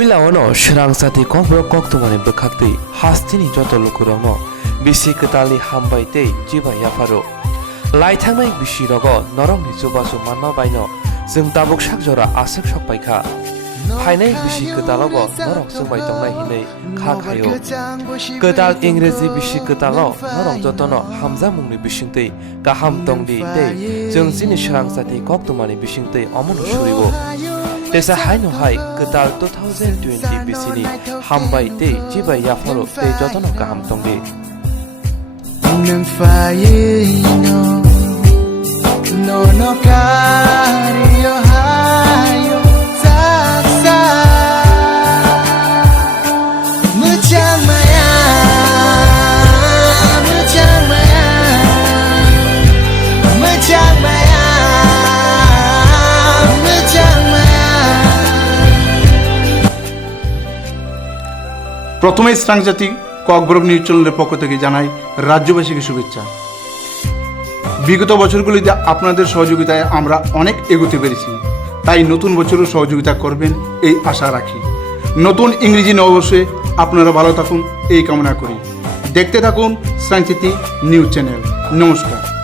Puilawano Shrangsati Kombrok Koktumani Bukakti Hastini Jotolukurono Bisi Ketali Hambaite Jiba Yafaro Laitangai Bishirogo Norong Nizubasu Manma Baino Zung Tabuk Shakjora Asek Shokpaika Hainai Bishi Ketalogo Norong Subai Tongai Hine Kakayo Ketal Ingrezi Bishi Ketalo Norong Jotono Hamza Mungni Bishinte Kaham Tongdi Te Zung Zini Shrangsati Koktumani Bishinte Omonu Shurigo Desa haino hai ketal 2020 bisini hambai te jiba yafaro te jotono kaham tongge. Nang faino no kario hayo saksa muchang maya প্রথমে শ্রাংজাতি Kokborok news চ্যানেলের পক্ষ থেকে জানাই রাজ্যবাসীকে শুভেচ্ছা। বিগত বছরগুলিতে আপনাদের সহযোগিতায় আমরা অনেক এগোতে পেরেছি, তাই নতুন বছরও সহযোগিতা করবেন এই আশা রাখি। নতুন ইংরেজি নববর্ষে আপনারা ভালো থাকুন এই কামনা করি। দেখতে থাকুন শ্রাংজাতি নিউজ চ্যানেল। নমস্কার।